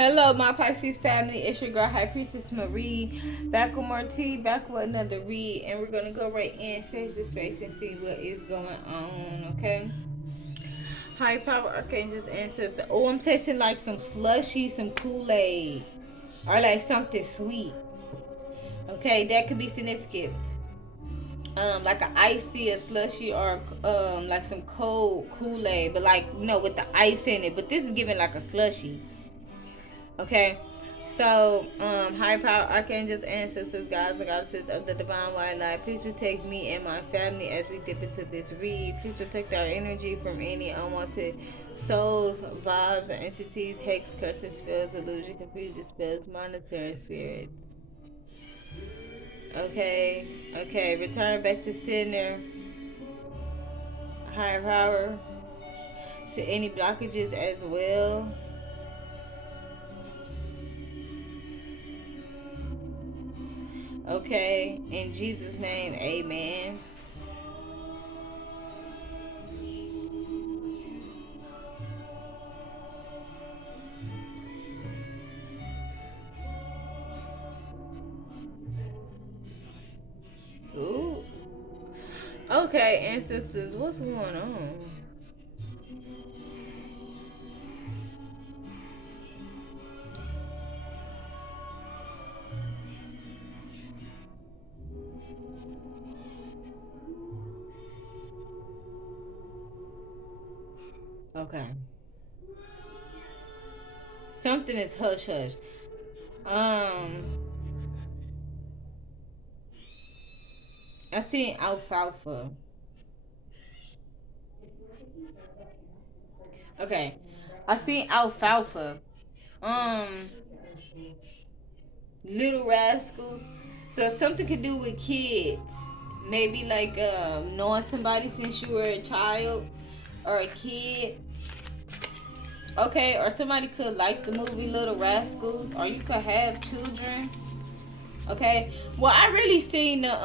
Hello, my Pisces family. It's your girl, High Priestess Marie. Back with more tea, back with another read. And we're going to go right in, face to face, and see what is going on, okay? High Power Archangels answers. Oh, I'm tasting like some slushy, some Kool-Aid. Or like something sweet. Okay, that could be significant. Like an icy, a slushy, or like some cold Kool-Aid. But like, with the ice in it. But this is giving like a slushy. Okay, so high power archangels, ancestors, gods, and goddesses of the divine white light, please protect me and my family as we dip into this read. Please protect our energy from any unwanted souls, vibes, or entities, hex, curses, spells, illusion, confusion, spells, monitoring spirits. Okay, return back to center. Higher power to any blockages as well. Okay, in Jesus' name, amen. Ooh. Okay, ancestors, what's going on? Okay. Something is hush hush. I seen alfalfa. Okay. I seen alfalfa. Little rascals. So something could do with kids. Maybe like knowing somebody since you were a child or a kid. Okay, or somebody could like the movie Little Rascals, or you could have children. Okay, well, I really seen the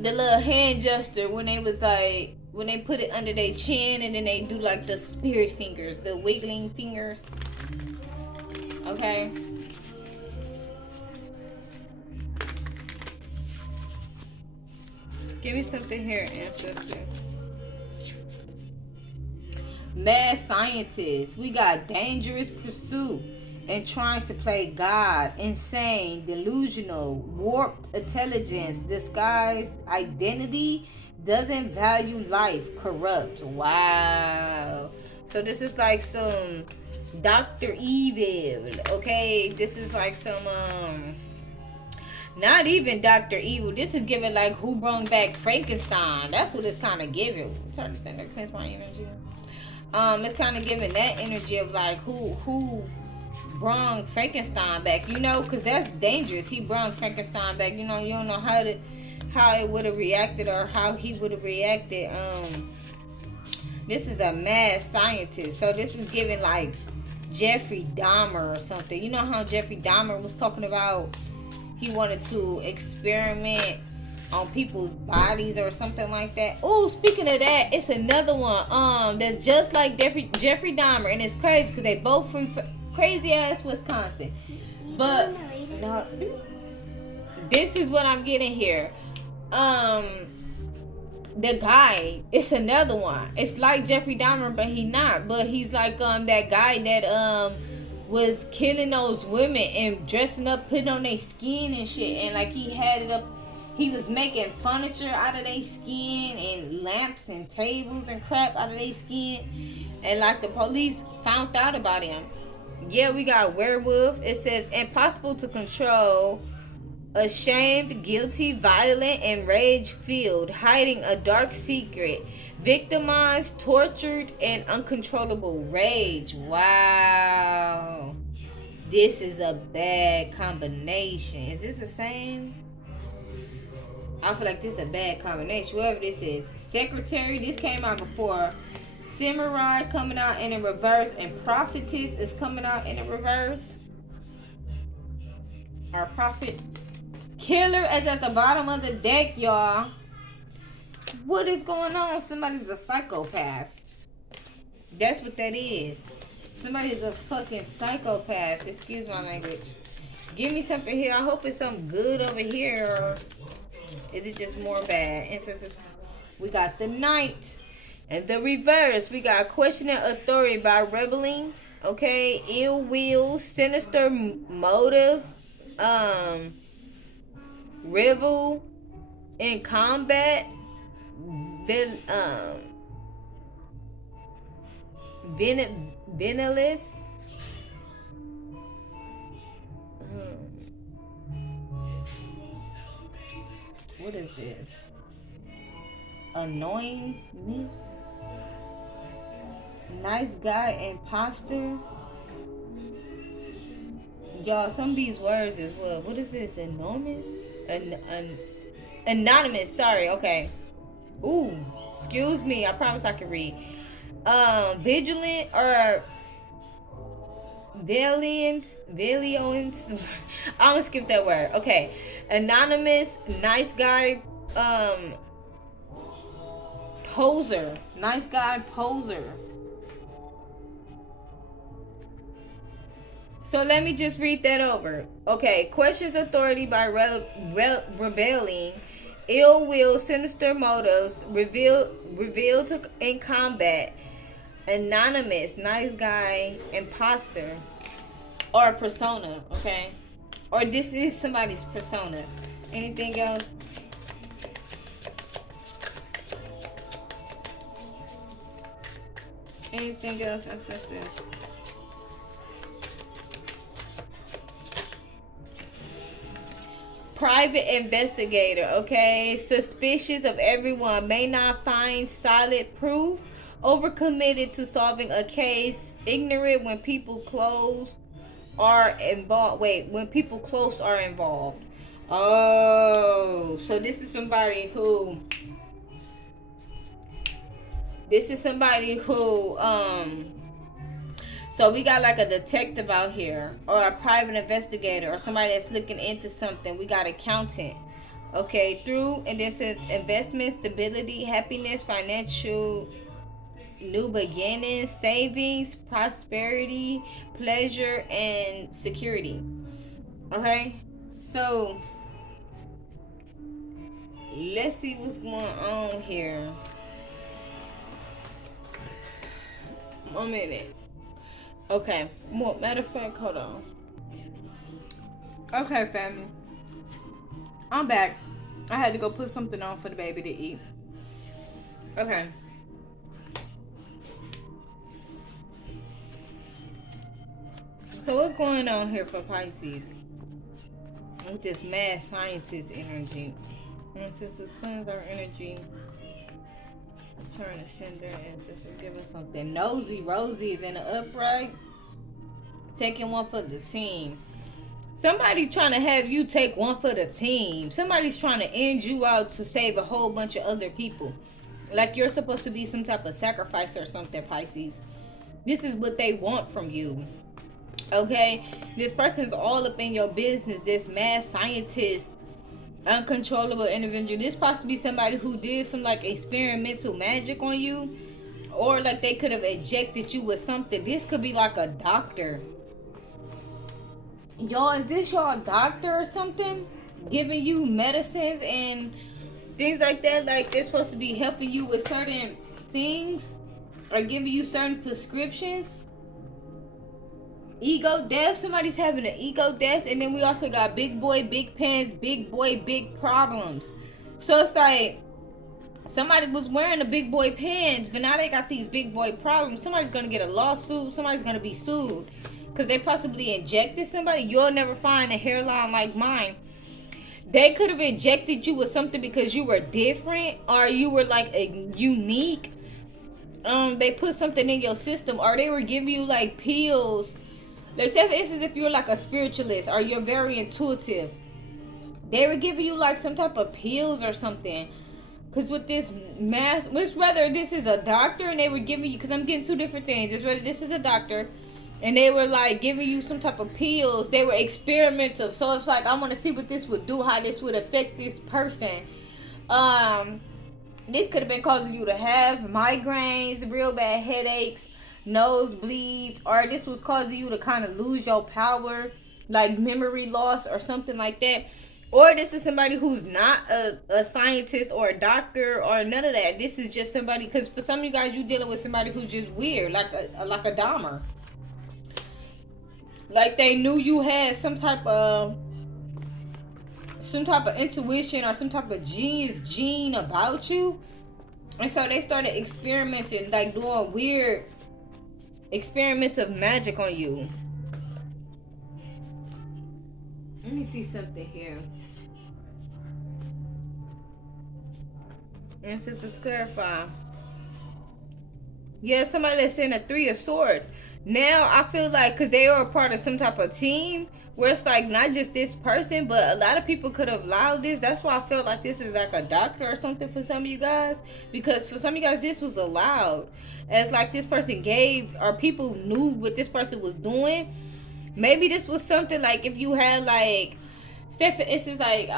little hand gesture when they was like, when they put it under their chin and then they do like the spirit fingers, the wiggling fingers. Okay. Give me something here, ancestors. Mad scientists. We got dangerous pursuit and trying to play God. Insane, delusional, warped intelligence, disguised identity, doesn't value life, corrupt. Wow. So this is like some Dr. Evil. Okay, this is like some not even Dr. Evil. This is giving like who brought back Frankenstein. That's what it's kind of giving. Turn the center, cleanse my energy. It's kind of giving that energy of like who brought Frankenstein back, because that's dangerous. He brought Frankenstein back, you don't know how it would have reacted or how he would have reacted. This is a mad scientist, so this is giving like Jeffrey Dahmer or something. You know how Jeffrey Dahmer was talking about he wanted to experiment on people's bodies or something like that. Oh, speaking of that, it's another one that's just like Jeffrey Dahmer, and it's crazy because they both from crazy ass Wisconsin. But no, this is what I'm getting here. The guy, it's another one. It's like Jeffrey Dahmer, but he not. But he's like that guy that was killing those women and dressing up, putting on their skin and shit, and like he had it up. He was making furniture out of their skin and lamps and tables and crap out of their skin. And like the police found out about him. Yeah, we got werewolf. It says impossible to control, ashamed, guilty, violent, and rage-filled, hiding a dark secret, victimized, tortured, and uncontrollable rage. Wow. This is a bad combination. Is this the same? I feel like this is a bad combination. Whoever this is. Secretary, this came out before. Samurai coming out in a reverse. And prophetess is coming out in a reverse. Our prophet. Killer is at the bottom of the deck, y'all. What is going on? Somebody's a psychopath. That's what that is. Somebody's a fucking psychopath. Excuse my language. Give me something here. I hope it's something good over here. Or is it just more bad? And since we got the Knight. And the reverse. We got questioning authority by rebelling. Okay. Ill will. Sinister motive. Rival in combat. Venalist. What is this? Annoyingness. Nice guy, imposter. Y'all, some of these words as well. What is this? Enormous? Anonymous. Sorry. Okay. Ooh. Excuse me. I promise I can read. Vigilant or Valiance. I'm gonna skip that word. Okay. Anonymous. Nice guy. Poser. Nice guy. Poser. So let me just read that over. Okay. Questions authority by rebelling. Ill will, sinister motives, revealed in combat. Anonymous, nice guy, imposter, or persona. Okay, or this is somebody's persona. Anything else? Anything else, ancestors? Private investigator, okay? Suspicious of everyone, may not find solid proof. Overcommitted to solving a case. Ignorant when people close are involved. When people close are involved. Oh, so this is somebody who... So we got like a detective out here, or a private investigator, or somebody that's looking into something. We got accountant. Okay, through, and this is investment, stability, happiness, financial, new beginnings, savings, prosperity, pleasure, and security. Okay, so let's see what's going on here. 1 minute. Okay, more matter of fact, hold on. Okay, family, I'm back. I had to go put something on for the baby to eat. Okay. So what's going on here for Pisces with this mad scientist energy? And since this explains our energy, turn to sender and sister, give us something. Nosy Rosie is in the upright, taking one for the team. Somebody's trying to have you take one for the team. Somebody's trying to end you out to save a whole bunch of other people. Like you're supposed to be some type of sacrifice or something, Pisces. This is what they want from you. Okay? This person's all up in your business. This mad scientist, uncontrollable individual. This possibly somebody who did some like experimental magic on you, or like they could have injected you with something. This could be like a doctor. Y'all, is this y'all doctor or something, giving you medicines and things like that? Like they're supposed to be helping you with certain things or giving you certain prescriptions. Ego death. Somebody's having an ego death. And then we also got big boy, big pants, big boy, big problems. So it's like somebody was wearing the big boy pants, but now they got these big boy problems. Somebody's going to get a lawsuit. Somebody's going to be sued because they possibly injected somebody. You'll never find a hairline like mine. They could have injected you with something because you were different, or you were like a unique. They put something in your system, or they were giving you like pills. Like, say for instance, if you're like a spiritualist or you're very intuitive, they were giving you like some type of pills or something. Because with this math, which whether this is a doctor and they were giving you, because I'm getting two different things. It's whether this is a doctor and they were like giving you some type of pills. They were experimental. So it's like, I want to see what this would do, how this would affect this person. This could have been causing you to have migraines, real bad headaches, nosebleeds, or this was causing you to kind of lose your power, like memory loss or something like that. Or this is somebody who's not a scientist or a doctor or none of that. This is just somebody, because for some of you guys, you dealing with somebody who's just weird, like a Dahmer. Like they knew you had some type of intuition or some type of genius gene about you, and so they started experimenting, like doing weird experiments of magic on you. Let me see something here. Ancestors clarify. Yeah, somebody that's in a 3 of Swords. Now I feel like, because they are a part of some type of team where it's like not just this person, but a lot of people could have allowed this. That's why I feel like this is like a doctor or something for some of you guys, because for some of you guys this was allowed, as like this person gave, or people knew what this person was doing. Maybe this was something like, if you had like, say for instance, like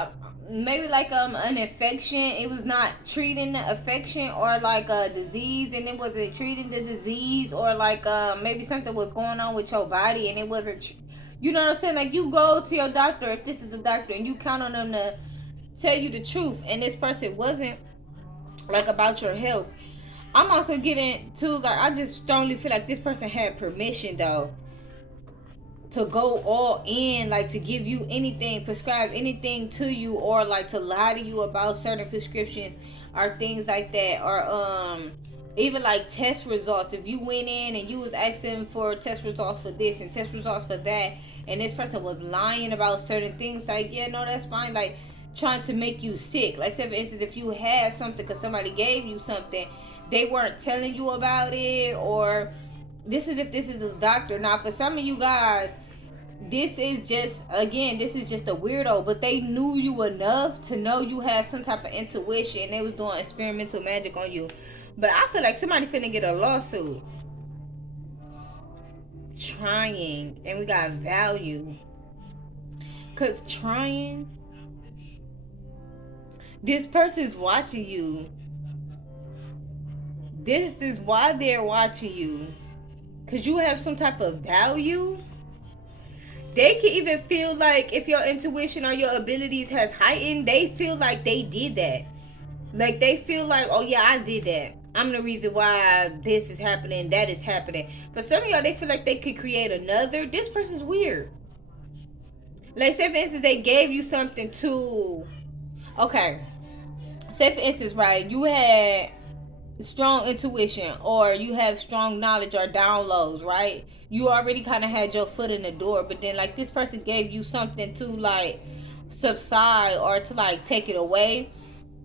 maybe like an infection, it was not treating the infection, or like a disease and it wasn't treating the disease, or like maybe something was going on with your body and it wasn't you know what I'm saying? Like you go to your doctor, if this is a doctor, and you count on them to tell you the truth, and this person wasn't like about your health. I'm also getting to, like, I just strongly feel like this person had permission though to go all in, like to give you anything, prescribe anything to you, or like to lie to you about certain prescriptions or things like that, or even like test results. If you went in and you was asking for test results for this and test results for that, and this person was lying about certain things, like, yeah, no, that's fine, like trying to make you sick. Like, say for instance, if you had something because somebody gave you something, they weren't telling you about it, or this is if this is a doctor. Now for some of you guys, this is just, again, this is just a weirdo, but they knew you enough to know you had some type of intuition. They was doing experimental magic on you. But I feel like somebody finna get a lawsuit. Trying, and we got value. Cause trying, this person's watching you. This is why they're watching you. Cause you have some type of value. They can even feel like if your intuition or your abilities has heightened, they feel like they did that. Like they feel like, oh yeah, I did that. I'm the reason why this is happening, that is happening. For some of y'all, they feel like they could create another. This person's weird. Like, say for instance, they gave you something to, okay, say for instance, right, you had strong intuition, or you have strong knowledge or downloads, right? You already kind of had your foot in the door, but then like this person gave you something to like subside or to like take it away.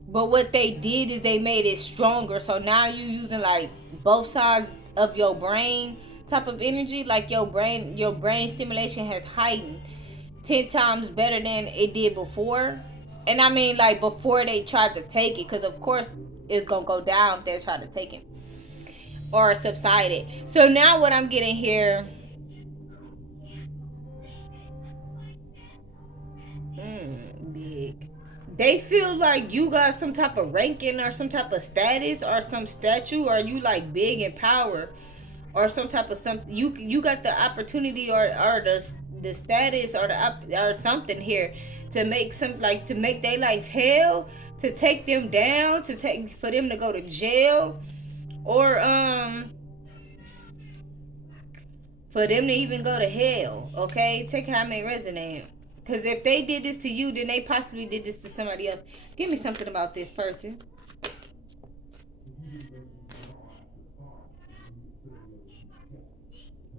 But what they did is they made it stronger. So now you using like both sides of your brain type of energy. Like your brain stimulation has heightened 10 times better than it did before. And I mean like before they tried to take it, because of course it's gonna go down if they try to take it or subside it. So now what I'm getting here, big. They feel like you got some type of ranking or some type of status or some statue, or you like big in power or some type of something. You got the opportunity or the status or something here to make some, like, to make their life hell, to take them down, for them to go to jail, or for them to even go to hell. Okay, take how it may resonate. Because if they did this to you, then they possibly did this to somebody else. Give me something about this person.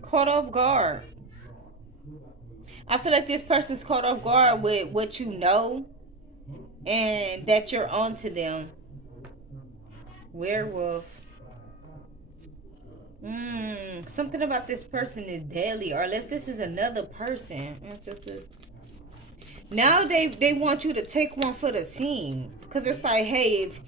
Caught off guard. I feel like this person's caught off guard with what you know, and that you're onto them. Werewolf. Something about this person is deadly, or unless this is another person. Now they want you to take one for the team, because it's like, hey, if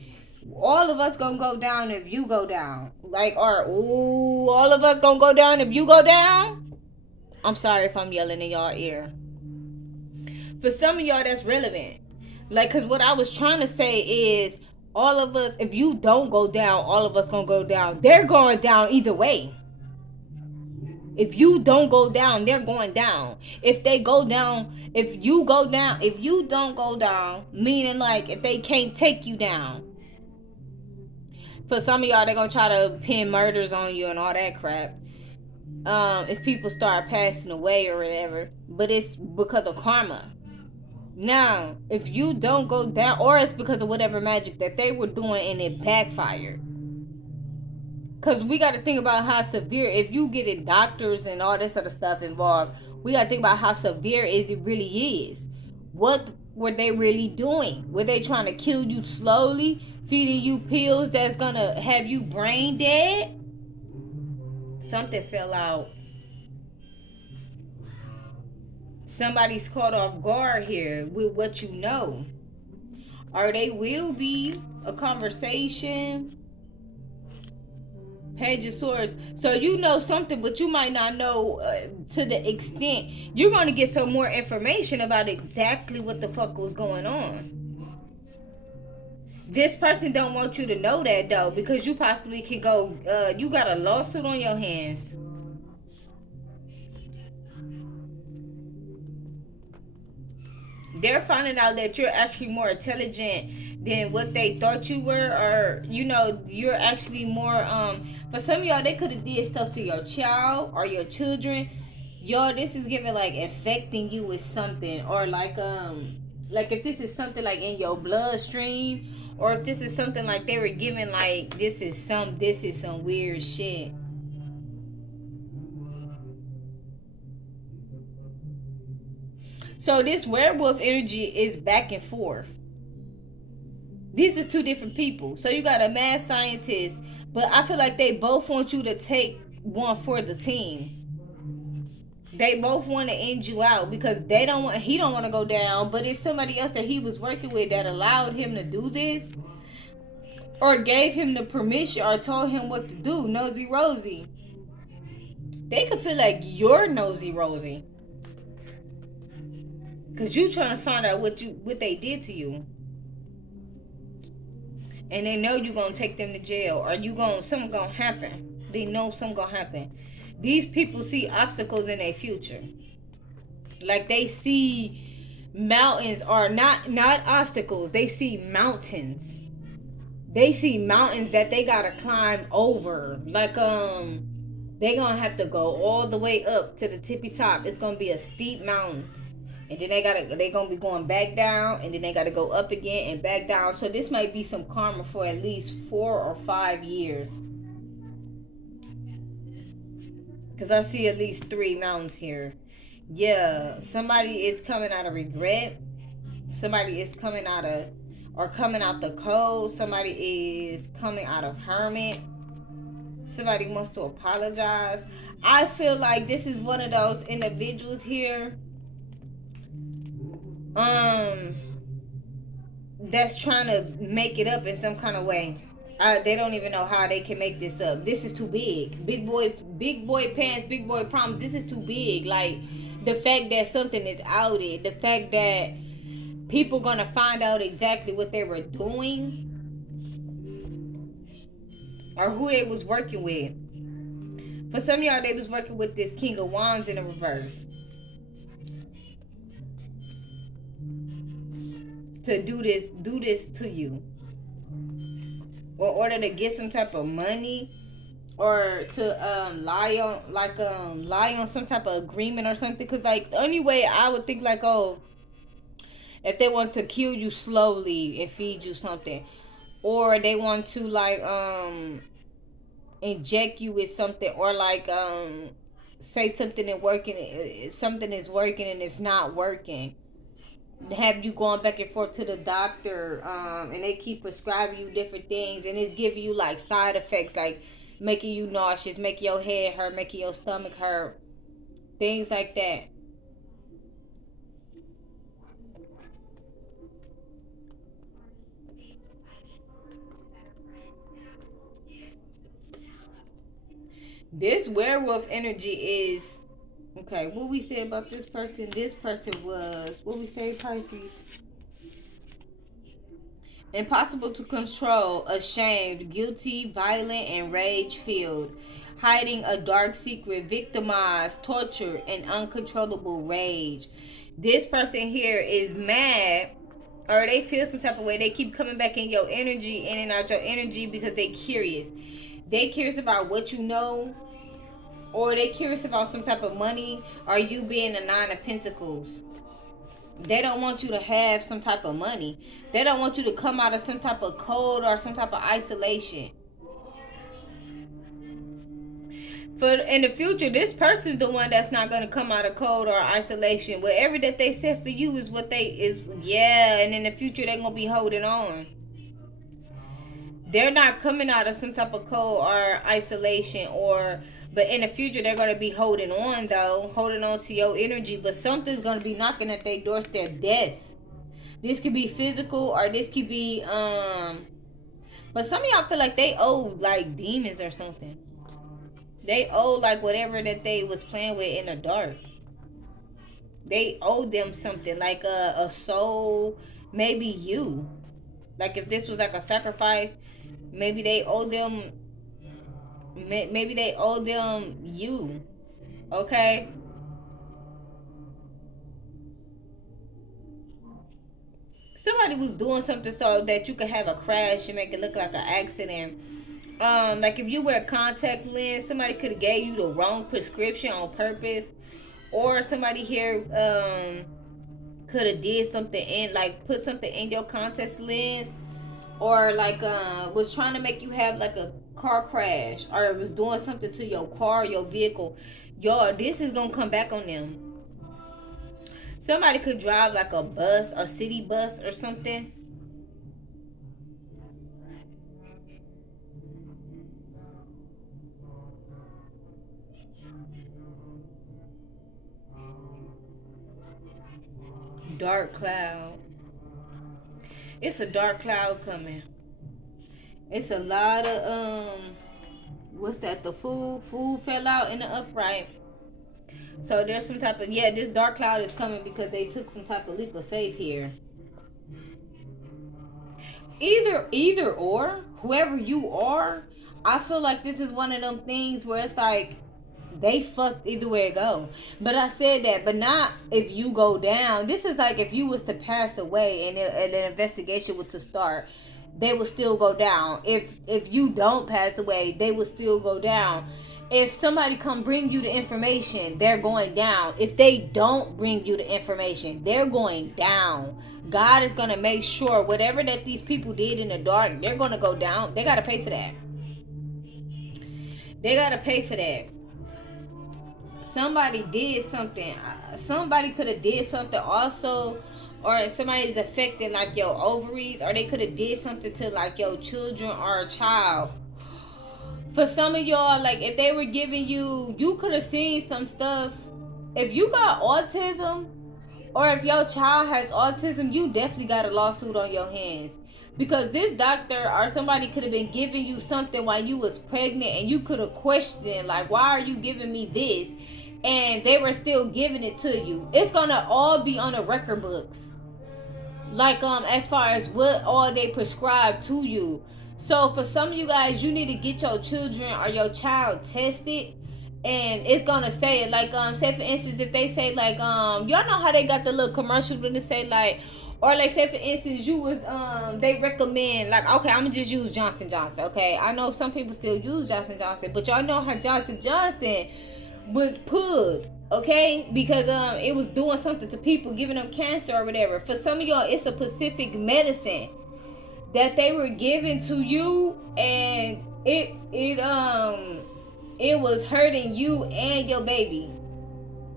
all of us gonna go down if you go down, like, or all of us gonna go down if you go down. I'm sorry if I'm yelling in y'all ear. For some of y'all, that's relevant. Like, because what I was trying to say is, all of us, if you don't go down, all of us gonna go down. They're going down either way. If you don't go down, they're going down. If they go down, if you go down, if you don't go down, meaning like if they can't take you down. For some of y'all, they're gonna try to pin murders on you and all that crap. If people start passing away or whatever, but it's because of karma. Now, if you don't go down, or it's because of whatever magic that they were doing and it backfired. Because we got to think about how severe, if you get in doctors and all this other stuff involved, we got to think about how severe it really is. What were they really doing? Were they trying to kill you slowly, feeding you pills that's going to have you brain dead? Something fell out. Somebody's caught off guard here with what you know. Or they will be a conversation. Page of Swords. So you know something, but you might not know to the extent. You're going to get some more information about exactly what the fuck was going on. This person don't want you to know that though, because you possibly can go, you got a lawsuit on your hands. They're finding out that you're actually more intelligent than what they thought you were, or you know, you're actually more for some of y'all, they could have did stuff to your child or your children. Y'all, this is giving like infecting you with something, or like if this is something like in your bloodstream, or if this is something like they were giving like this is some weird shit. So this werewolf energy is back and forth. This is two different people. So you got a mad scientist, but I feel like they both want you to take one for the team. They both want to end you out because he don't want to go down, but it's somebody else that he was working with that allowed him to do this, or gave him the permission, or told him what to do. Nosy Rosie. They could feel like you're Nosy Rosie. Cause you trying to find out what they did to you, and they know you gonna take them to jail, or something gonna happen. They know something gonna happen. These people see obstacles in their future, like they see mountains, or not obstacles. They see mountains. They see mountains that they gotta climb over. Like they gonna have to go all the way up to the tippy top. It's gonna be a steep mountain. And then they gonna be going back down, and then they gotta go up again and back down. So this might be some karma for at least 4 or 5 years. Cause I see at least 3 mountains here. Yeah, somebody is coming out of regret. Somebody is coming out the code. Somebody is coming out of hermit. Somebody wants to apologize. I feel like this is one of those individuals here. That's trying to make it up in some kind of way. They don't even know how they can make this up. This is too big. Big boy pants, big boy problems. This is too big. Like the fact that something is outed, the fact that people gonna find out exactly what they were doing, or who they was working with. For some of y'all, they was working with this King of Wands in the reverse. To do this to you, in order to get some type of money, or to lie on some type of agreement or something. Because like the only way I would think like, oh, if they want to kill you slowly and feed you something, or they want to like inject you with something, or like say something is working and it's not working. Have you going back and forth to the doctor, and they keep prescribing you different things, and it's giving you like side effects, like making you nauseous, making your head hurt, making your stomach hurt, things like that. This werewolf energy is okay. What we say about this person? This person was what we say, Pisces. Impossible to control, ashamed, guilty, violent, and rage filled. Hiding a dark secret, victimized, tortured, and uncontrollable rage. This person here is mad, or they feel some type of way. They keep coming back in your energy, in and out your energy, because they curious. They curious about what you know, or they curious about some type of money, or you being a 9 of Pentacles. They don't want you to have some type of money. They don't want you to come out of some type of code or some type of isolation. For in the future, this person's the one that's not going to come out of code or isolation. Whatever that they set for you is what they is. Yeah, and in the future, they're going to be holding on. They're not coming out of some type of code or isolation, but in the future they're going to be holding on, though, holding on to your energy. But something's going to be knocking at their doorstep. Death. This could be physical, or this could be but some of y'all feel like they owe like demons or something. They owe like whatever that they was playing with in the dark. They owe them something, like a soul, maybe you. Like if this was like a sacrifice, maybe they owe them. Maybe they owe them you. Okay. Somebody was doing something so that you could have a crash and make it look like an accident. Like if you wear contact lens, somebody could have gave you the wrong prescription on purpose, or somebody here could have did something in, like put something in your contact lens, or like was trying to make you have like a car crash, or was doing something to your car, your vehicle. Y'all, this is gonna come back on them. Somebody could drive like a bus, a city bus or something. Dark cloud. It's a dark cloud coming. It's a lot of what's that? The food fell out in the upright. So there's some type of, yeah, this dark cloud is coming because they took some type of leap of faith here. Either or, whoever you are, I feel like this is one of them things where it's like they fucked either way it go. But I said that, but not if you go down. This is like if you was to pass away and an investigation was to start, they will still go down. If you don't pass away, they will still go down. If somebody come bring you the information, they're going down. If they don't bring you the information, they're going down. God is going to make sure whatever that these people did in the dark, they're going to go down. They got to pay for that. They got to pay for that. Somebody did something. Somebody could have did something also, or somebody's affected like your ovaries, or they could have did something to like your children or a child. For some of y'all, like if they were giving you could have seen some stuff. If you got autism, or if your child has autism, you definitely got a lawsuit on your hands. Because this doctor or somebody could have been giving you something while you was pregnant, and you could have questioned, like, why are you giving me this? And they were still giving it to you. It's gonna all be on the record books. Like, as far as what all they prescribe to you. So for some of you guys, you need to get your children or your child tested, and it's gonna say it. Like, say for instance, if they say like, y'all know how they got the little commercial when they say like, or like say for instance, you was they recommend like, okay, I'm gonna just use Johnson Johnson. Okay, I know some people still use Johnson Johnson, but y'all know how Johnson Johnson was pulled. Okay, because it was doing something to people, giving them cancer or whatever. For some of y'all, it's a specific medicine that they were giving to you, and it was hurting you and your baby.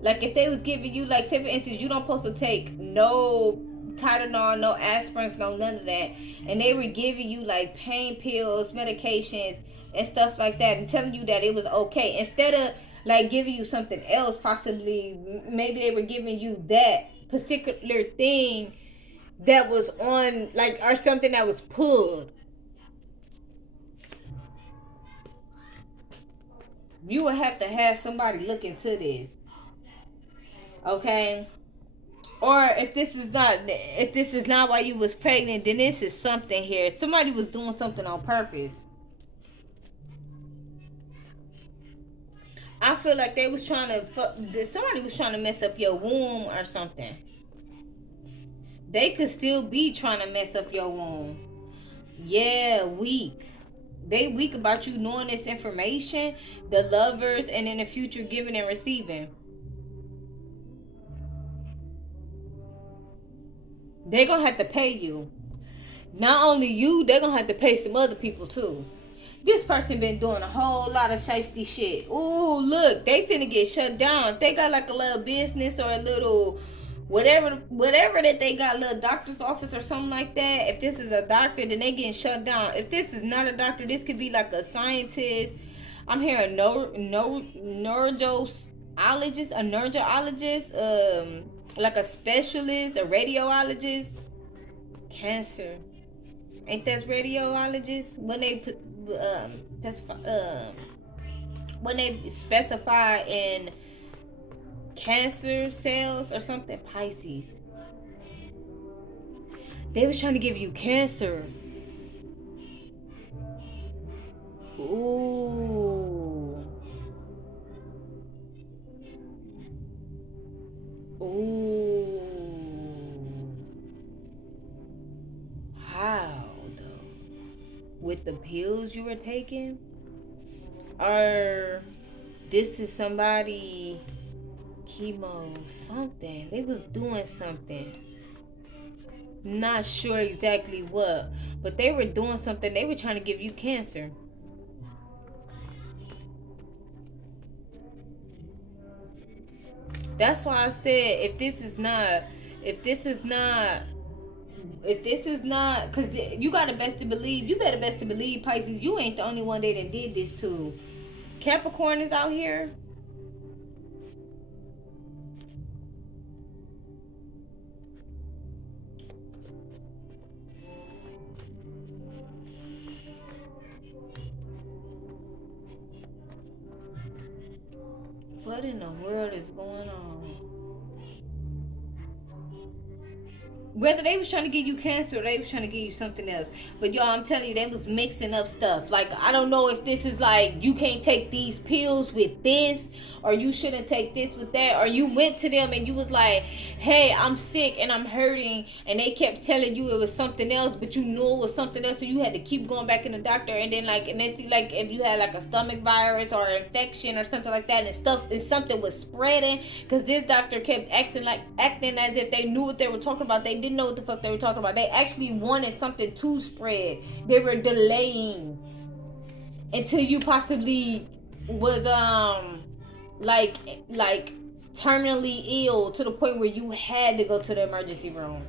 Like if they was giving you, like say for instance, you don't supposed to take no Tylenol, no aspirins, no none of that, and they were giving you like pain pills, medications, and stuff like that, and telling you that it was okay, instead of like giving you something else. Possibly maybe they were giving you that particular thing that was on, like, or something that was pulled. You would have to have somebody look into this. Okay? Or if this is not why you was pregnant, then this is something here. Somebody was doing something on purpose. I feel like they was trying to somebody was trying to mess up your womb or something. They could still be trying to mess up your womb. Yeah, weak. They weak about you knowing this information, the lovers, and in the future giving and receiving. They're gonna have to pay you. Not only you, they're gonna have to pay some other people too. This person been doing a whole lot of shiesty shit. Ooh, look, they finna get shut down. If they got like a little business or a little whatever that they got, a little doctor's office or something like that. If this is a doctor, then they getting shut down. If this is not a doctor, this could be like a scientist. I'm hearing neurologist, like a specialist, a radiologist, cancer. Ain't that radiologist when they put when they specify in cancer cells or something? Pisces. They was trying to give you cancer. Ooh. Ooh. How though? With the pills you were taking? Or this is somebody chemo something. They was doing something. Not sure exactly what, but they were doing something. They were trying to give you cancer. That's why I said if this is not, because you got to best to believe, you better best to believe, Pisces, you ain't the only one they done did this to. Capricorn is out here. What in the world is going on? Whether they was trying to give you cancer or they was trying to give you something else. But y'all, I'm telling you, they was mixing up stuff. Like, I don't know if this is like, you can't take these pills with this, or you shouldn't take this with that, or you went to them and you was like, hey, I'm sick and I'm hurting, and they kept telling you it was something else, but you knew it was something else, so you had to keep going back in the doctor. And then like, and they see like if you had like a stomach virus or infection or something like that, and something was spreading, because this doctor kept acting as if they knew what they were talking about. They didn't know what the fuck they were talking about. They actually wanted something to spread. They were delaying until you possibly was like terminally ill to the point where you had to go to the emergency room.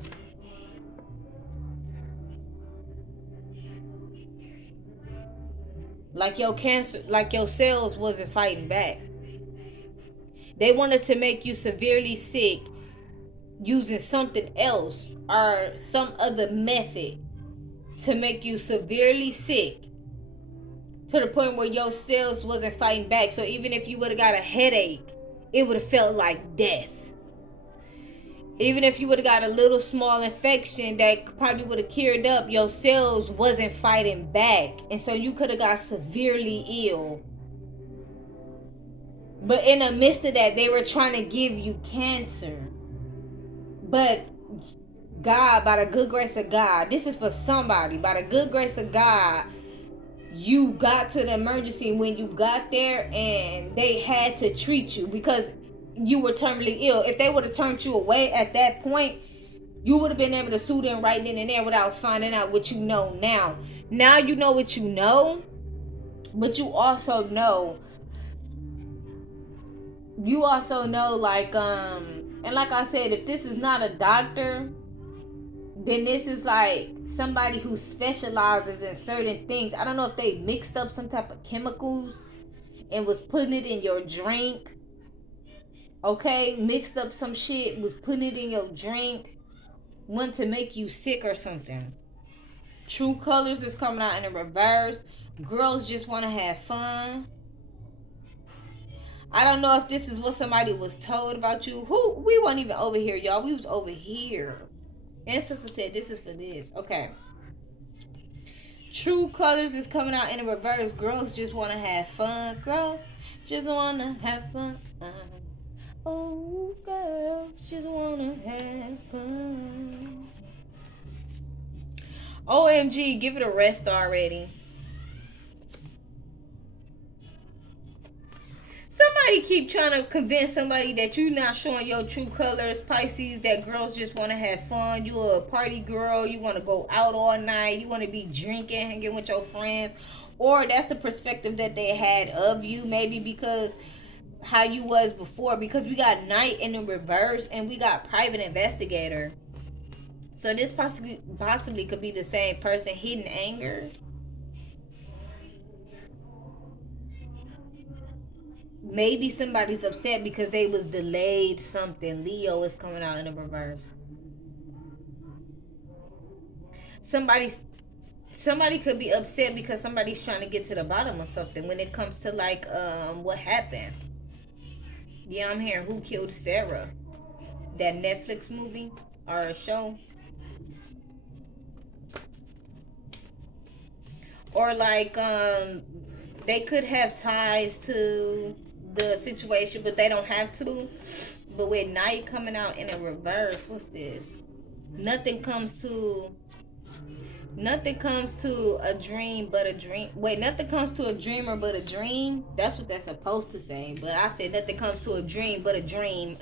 Like your cancer, like your cells wasn't fighting back. They wanted to make you severely sick using something else or some other method to make you severely sick to the point where your cells wasn't fighting back. So even if you would have got a headache, it would have felt like death. Even if you would have got a little small infection that probably would have cured up, your cells wasn't fighting back, and so you could have got severely ill. But in the midst of that, they were trying to give you cancer. But God, by the good grace of God, this is for somebody, by the good grace of God, you got to the emergency when you got there, and they had to treat you because you were terminally ill. If they would have turned you away at that point, you would have been able to sue them right then and there without finding out what you know now. Now you know what you know, but you also know like and like I said, if this is not a doctor, then this is like somebody who specializes in certain things. I don't know if they mixed up some type of chemicals and was putting it in your drink. Okay, mixed up some shit, was putting it in your drink, want to make you sick or something. True colors is coming out in the reverse. Girls just want to have fun. I don't know if this is what somebody was told about you. Who? We weren't even over here, y'all. We was over here. Ancestor said this is for this. Okay. True colors is coming out in the reverse. Girls just want to have fun. Girls just want to have fun. Oh, girls just want to have fun. OMG, give it a rest already. Somebody keep trying to convince somebody that you not showing your true colors, Pisces, that girls just want to have fun. You a party girl. You want to go out all night. You want to be drinking, hanging with your friends. Or that's the perspective that they had of you. Maybe because how you was before. Because we got Knight in the reverse and we got Private Investigator. So this possibly could be the same person. Hidden anger. Maybe somebody's upset because they was delayed something. Leo is coming out in the reverse. Somebody could be upset because somebody's trying to get to the bottom of something when it comes to like what happened. Yeah, I'm hearing Who Killed Sarah. That Netflix movie or show. Or like they could have ties to the situation, but they don't have to. But with Night coming out in a reverse, what's this? Nothing comes to a dream but a dream. Wait, nothing comes to a dreamer but a dream. That's what that's supposed to say. But I said nothing comes to a dream but a dream.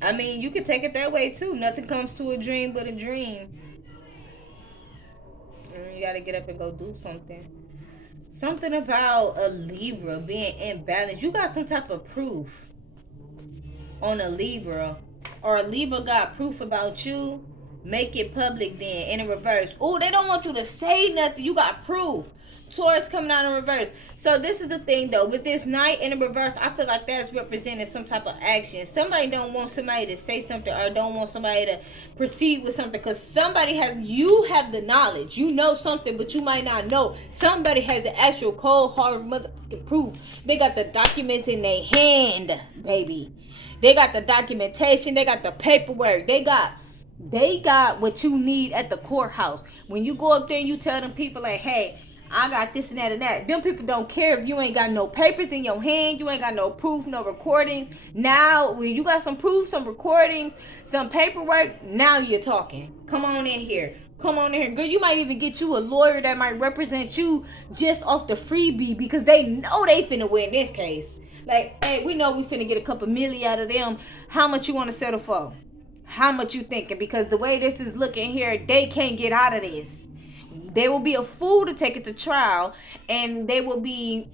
I mean, you can take it that way too. Nothing comes to a dream but a dream. You gotta get up and go do something. Something about a Libra being imbalanced. You got some type of proof on a Libra. Or a Libra got proof about you. Make it public then. In the reverse. Oh, they don't want you to say nothing. You got proof. Taurus coming out in reverse. So this is the thing though. With this Knight in the reverse, I feel like that's representing some type of action. Somebody don't want somebody to say something or don't want somebody to proceed with something because you have the knowledge. You know something, but you might not know. Somebody has the actual cold hard motherfucking proof. They got the documents in their hand, baby. They got the documentation. They got the paperwork. They got what you need at the courthouse. When you go up there and you tell them people like, hey, I got this and that and that. Them people don't care if you ain't got no papers in your hand. You ain't got no proof, no recordings. Now, when you got some proof, some recordings, some paperwork, now you're talking. Come on in here. Come on in here. Girl, you might even get you a lawyer that might represent you just off the freebie because they know they finna win this case. Like, hey, we know we finna get a couple million out of them. How much you want to settle for? How much you thinking? Because the way this is looking here, they can't get out of this. They will be a fool to take it to trial, and they will be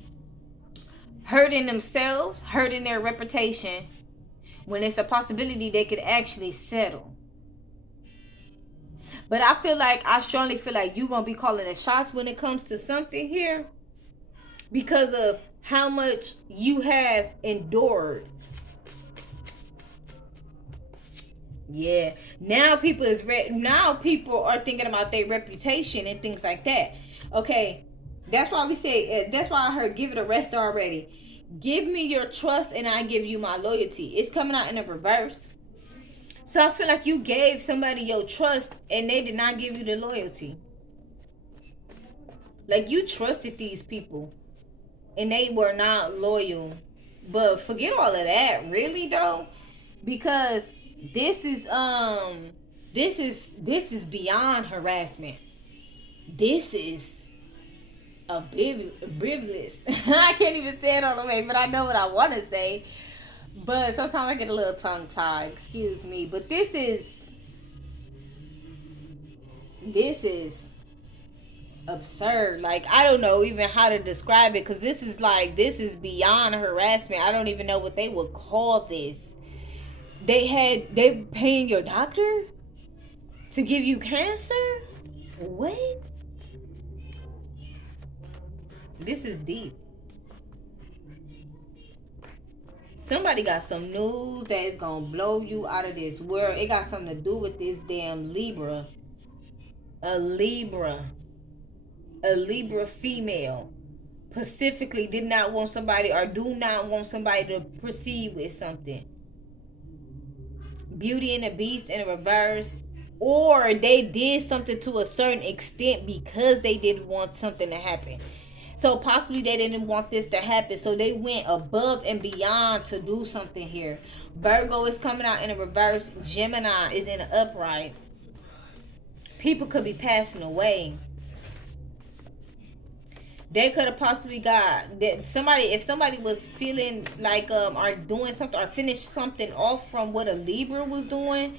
hurting themselves, hurting their reputation, when it's a possibility they could actually settle. But I strongly feel like you're going to be calling the shots when it comes to something here because of how much you have endured. Yeah. Now people are thinking about their reputation and things like that. Okay. That's why we say, that's why I heard give it a rest already. Give me your trust and I give you my loyalty. It's coming out in the reverse. So I feel like you gave somebody your trust and they did not give you the loyalty. Like you trusted these people and they were not loyal. But forget all of that, really though, because this is beyond harassment. This is a frivolous. I can't even say it all the way, but I know what I want to say. But sometimes I get a little tongue tied. Excuse me. But this is absurd. Like, I don't know even how to describe it because this is beyond harassment. I don't even know what they would call this. They paying your doctor to give you cancer? What? This is deep. Somebody got some news that is gonna blow you out of this world. It got something to do with this damn Libra. A Libra female specifically did not want somebody or do not want somebody to proceed with something. Beauty and the Beast in reverse. Or they did something to a certain extent because they didn't want something to happen. So possibly they didn't want this to happen. So they went above and beyond to do something here. Virgo is coming out in a reverse. Gemini is in an upright. People could be passing away. They could have possibly got that somebody, if somebody was feeling like or doing something or finished something off from what a Libra was doing,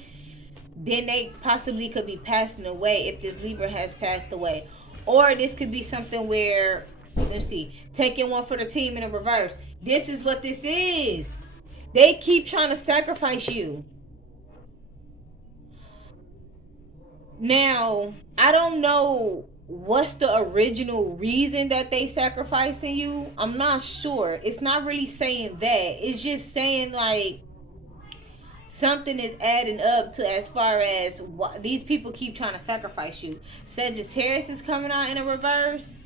then they possibly could be passing away if this Libra has passed away. Or this could be something where, let's see, taking one for the team in a reverse. This is what this is. They keep trying to sacrifice you. Now, I don't know what's the original reason that they sacrificing you. I'm not sure. It's not really saying that. It's just saying like something is adding up to as far as what these people keep trying to sacrifice you. Sagittarius is coming out in a reverse.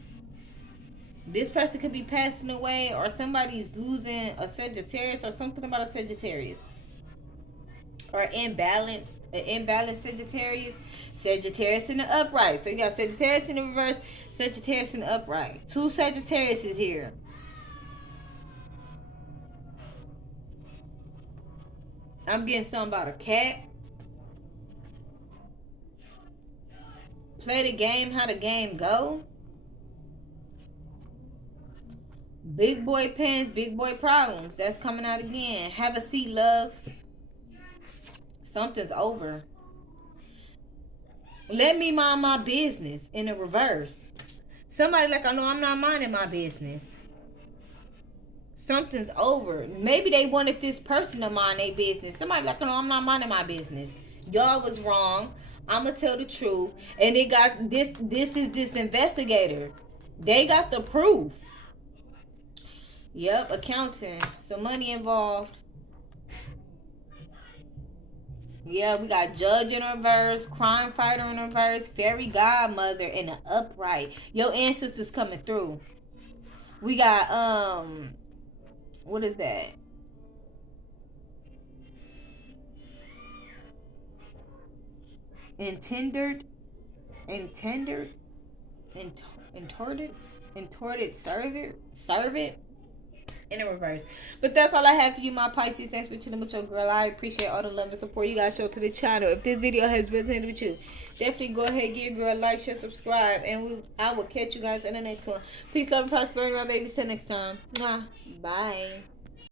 This person could be passing away, or somebody's losing a Sagittarius, or something about a Sagittarius. Or imbalanced, an imbalanced Sagittarius. Sagittarius in the upright. So you got Sagittarius in the reverse, Sagittarius in the upright. Two Sagittarius is here. I'm getting something about a cat. Play the game, how the game go. Big boy pains, big boy problems. That's coming out again. Have a seat, love. Something's over. Let me mind my business in the reverse. Somebody like, I know I'm not minding my business. Something's over. Maybe they wanted this person to mind their business. Somebody like, no, I'm not minding my business. Y'all was wrong. I'm going to tell the truth. And they got this is this investigator. They got the proof. Yep, accounting. Some money involved. Yeah, we got judge in reverse, crime fighter in reverse, fairy godmother in the upright. Your ancestors coming through. We got what is that? Intorted servant in a reverse. But that's all I have for you, my Pisces. Thanks for chilling with your girl. I appreciate all the love and support you guys show to the channel. If this video has resonated with you, definitely go ahead, give your girl a like, share, subscribe, and I will catch you guys in the next one. Peace, love, and prosperity, my babies. Till next time. Mwah. Bye.